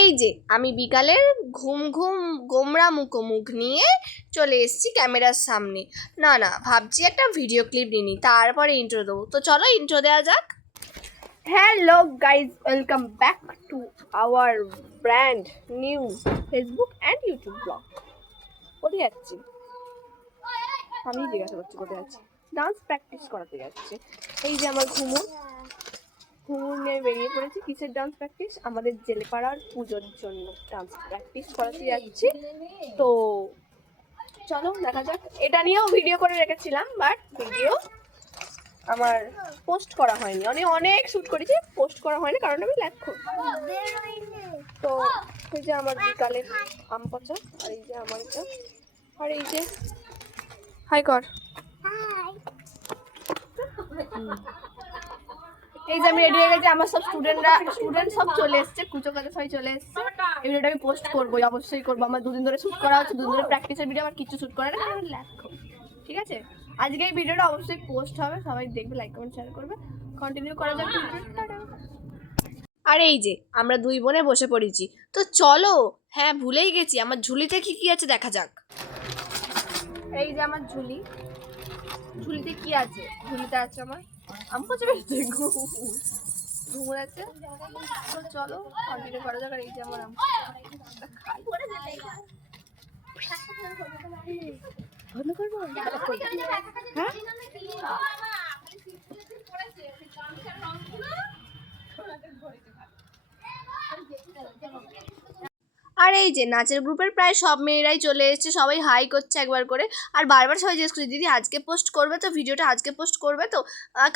এই যে আমি বিকালের ঘুম গোমরা মুখ নিয়ে চলে এসেছি ক্যামেরার সামনে। না ভাবছি একটা ভিডিও ক্লিপ নিই, তারপরে ইন্ট্রো দেবো। তো চলো ইন্ট্রো দেওয়া যাক। Hello guys, welcome back to our brand new Facebook and YouTube blog. কোথায় যাচ্ছি? আমি জিজ্ঞাসা করছি কোথায় যাচ্ছি। ডান্স প্র্যাকটিস করাতে যাচ্ছি। এই যে আমার ঘুমুর নিয়ে বেরিয়ে পড়েছি। কিসের ডান্স প্র্যাকটিস? আমাদের জেলেপাড়ার পুজোর জন্য ডান্স প্র্যাকটিস করাতে যাচ্ছি। তো চলো দেখা যাক। এটা নিয়েও ভিডিও করে রেখেছিলাম, বাট ভিডিও আমার পোস্ট করা হয়নি। অনেক শ্যুট করেছি, পোস্ট করা হয়নি কারণ আমি ল্যাক করি। তো এই যে আমার বিকালে আম পচা, আর এই যে আমার এটা, আর এই যে হাই কর। এই যে আমি রেডি হয়ে গেছি। আমার সব স্টুডেন্ট সব চলে এসছে, কুচো কাজে সবাই চলে এসছে। এই ভিডিওটা আমি পোস্ট করবো, অবশ্যই করবো। আমার দুদিন ধরে শ্যুট করা হচ্ছে, দুদিন ধরে প্র্যাকটিসের ভিডিও, আমার কিছু শ্যুট করা না, আমি ল্যাক করি। ঠিক আছে, আজকে এই ভিডিওটা অবশ্যই পোস্ট হবে, সবাই দেখবে, লাইক কমেন্ট শেয়ার করবে। কন্টিনিউ করা যাক। আর এই যে আমরা দুই বোনে বসে পড়েছি। তো চলো, হ্যাঁ ভুলেই গেছি, আমার ঝুলিতে কি আছে দেখা যাক। এই যে আমার ঝুলিতে কি আছে? ঝুলিতে আছে আমার ঘুমুর আছে। তো চলো কন্টিনিউ করা যাক। আর এই যে আমার বন্ধ করবো, হ্যাঁ আর এই যে নাচের গ্রুপের প্রায় সব মেয়েরাই চলে এসেছে, সবাই হাই করছে একবার করে। আর বারবার সবাই জিজ্ঞেস করছে, দিদি আজকে পোস্ট করবে তো? ভিডিওটা আজকে পোস্ট করবে তো?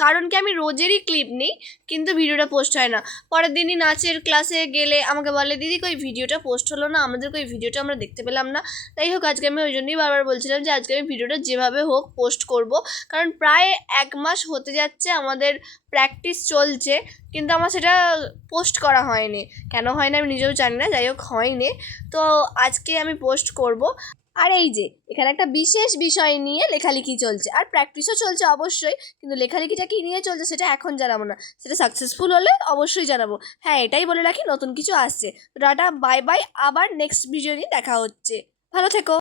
কারণ কি, আমি রোজেরই ক্লিপ নিই, কিন্তু ভিডিওটা পোস্ট হয় না। পরের দিনই নাচের ক্লাসে গেলে আমাকে বলে, দিদি কই ভিডিওটা পোস্ট হলো না, আমাদের কই ভিডিওটা আমরা দেখতে পেলাম না। তাই হোক, আজকে আমি ওই জন্যই বারবার বলছিলাম যে আজকে আমি ভিডিওটা যেভাবে হোক পোস্ট করব। কারণ প্রায় 1 মাস হতে যাচ্ছে আমাদের প্র্যাকটিস চলছে, কিন্তু আমার সেটা পোস্ট করা হয়নি। কেন হয় না আমি নিজেও জানি না, যাই হোক হয়নি। তো আজকে আমি পোস্ট করব। আর এই যে এখানে একটা বিশেষ বিষয় নিয়ে লেখালেখি চলছে, আর প্র্যাকটিসও চলছে অবশ্যই, কিন্তু লেখালেখিটা কি নিয়ে চলছে সেটা এখন জানাবো না, সেটা সাকসেসফুল হলে অবশ্যই জানাবো। হ্যাঁ, এটাই বলে রাখি, নতুন কিছু আসছে। টাটা, বাই বাই, আবার নেক্সট ভিডিও নিয়ে দেখা হচ্ছে। ভালো থেকো।